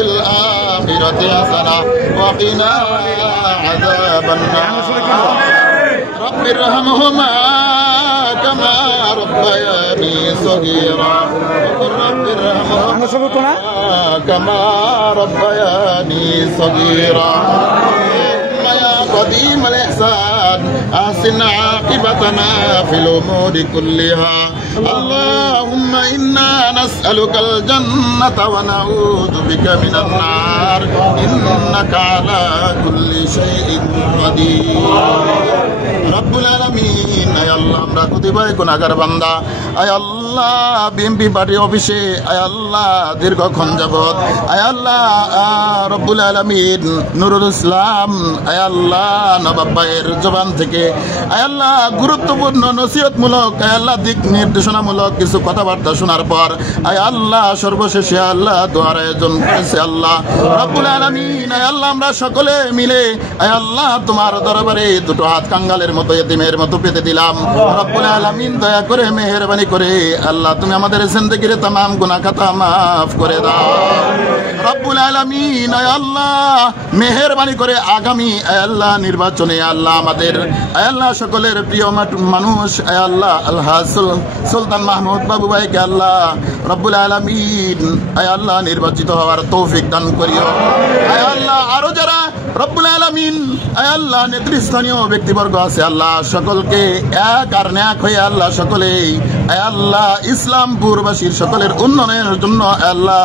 Feel আখিরাতি হাসানা ওয়া কিনা আযাবান নার রাব্বির রহমহুমা কামা রাব্বায়ানি সগীরা রাব্বির রহমহুমা কামা রাব্বায়ানি সগীরা يا قديم الإحسان أحسن عاقبتنا في الأمور كلها اللهم إنا نسألك الجنة ونعوذ بك من النار إنك على كل شيء قدير رب العالمين يا الله আমরা কতিপয় গুনাহগার বান্দা আয় আল্লাহ বিএমপি পার্টি অফিসে আয় আল্লাহ দীর্ঘক্ষণ যাবত আয় আল্লাহ রব্বুল আলামিন নুরুল ইসলাম আয় আল্লাহ নবাব ভাইয়ের জবান থেকে আয় আল্লাহ গুরুত্বপূর্ণ নসিহতমূলক আয় আল্লাহ দিক নির্দেশনামূলক কিছু কথাবার্তা শোনার পর আয় আল্লাহ সর্বশেষে আল্লাহ দোয়ার আয়োজন করেছে আল্লাহ রব্বুল আলামিন আয় আল্লাহ আমরা সকলে মিলে আয় আল্লাহ তোমার দরবারে দুটো হাত কাঙ্গালের মতো এতিমের মতো পেতে দিলাম রব্বুল আলামিন দয়া করে মেহেরবানি করে আল্লাহ তুমি আমাদের জিন্দেগির तमाम গুনাহ খাতা maaf করে দাও রব্বুল আলামিন আয় আল্লাহ মেহেরবানি করে আগামী আয় আল্লাহ নির্বাচনে আল্লাহ আমাদের আয় আল্লাহ সকলের প্রিয় মানুষ আয় আল্লাহ আলহাজ সুলতান মাহমুদ বাবু ভাইকে আল্লাহ রব্বুল আলামিন আয় আল্লাহ নির্বাচিত হওয়ার তৌফিক দান করিও আয় আল্লাহ আরো যারা রব্বুল আলামিন আয় আল্লাহ নেতৃস্থানীয় ব্যক্তিবর্গ আছে আল্লাহ সকলকে এক আর ন্যাক হয়ে আল্লাহ সকলেই আয় আল্লাহ ইসলামপুরবাসীর সকলের উন্নয়নের জন্য আল্লাহ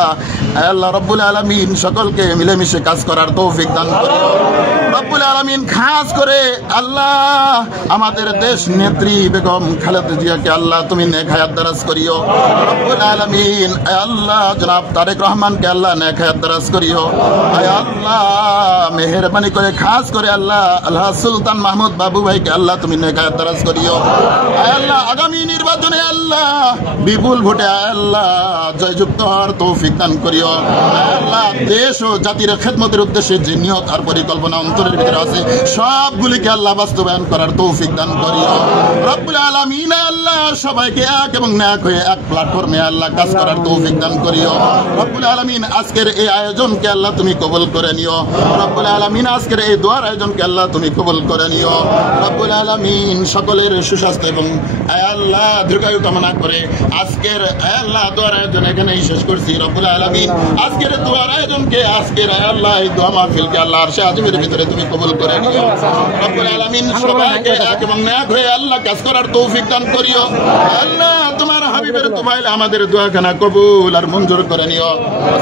আয় আল্লাহ রব্বুল আলামিন সকলকে মিলেমিশে কাজ করার তৌফিক দান করিও রব্বুল আলামিন খাস করে আল্লাহ আমাদের দেশ নেত্রী বেগম খালেদা জিয়াকে আল্লাহ তুমি নেক হায়াত দারাজ করিও রব্বুল আলামিন আয় আল্লাহ জনাব তারেক রহমানকে আল্লাহ নেক হায়াত দারাজ করিও আয় আল্লাহ মেহেরবানি করে খাস করে আল্লাহ আলহাজ সুলতান মাহমুদ বাবু ভাইকে আল্লাহ তুমি নেক হায়াত দারাজ করিও আয় আল্লাহ আগামী নির্বাচনে আল্লাহ বিপুল ভোটে আল্লাহ জয়যুক্ত হওয়ার তৌফিক দান করিও আল্লাহ দেশ ও জাতির খেদমতের উদ্দেশ্যে যে নিয়ত আর পরিকল্পনা অন্তরের ভিতরে আছে সবগুলিকে আল্লাহ বাস্তবায়ন করার তৌফিক দান করিও রব্বুল আলামিন আল্লাহ সবাইকে এক এবং ন্যাক হয়ে এক প্ল্যাটফর্মে আল্লাহ কাজ করার তৌফিক দান করিও রব্বুল আলামিন আজকের এই আয়োজনকে আল্লাহ তুমি কবুল করে নিও রব্বুল আলামিন আজকের এই দোয়ার আয়োজনকে আল্লাহ তুমি কবুল করে নিও রব্বুল আলামিন সকলের সুস্বাস্থ্য এবং আয় আল্লাহ দীর্ঘায়ু কামনা করে আজকের আয় আল্লাহ দোয়ার আয়োজন এখানেই শেষ করছি রব্বুল আলামিন আজকের দোয়ার আয়োজনকে আজকের আয় আল্লাহ এই দোয়া মাহফিলকে আল্লাহ আরশে আজিমের ভিতরে তুমি কবুল করে নিও রব্বুল আলামিন সবাইকে এক এবং ন্যাক হয়ে আল্লাহ কাজ করার তৌফিক দান করিও আল্লাহ তোমার হাবিবের তোফাইল আমাদের দোয়াখানা কবুল আর মঞ্জুর করে নিও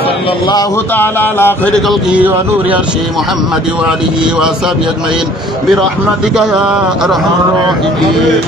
সাল্লাল্লাহু তাআলা আলা খায়রি খালকিহি ওয়া নূরি আরশি মুহাম্মাদি ওয়া আলিহি ওয়া আসহাবিহি আজমাইন বিরহমাতিকা ইয়া আরহামার রাহিমিন।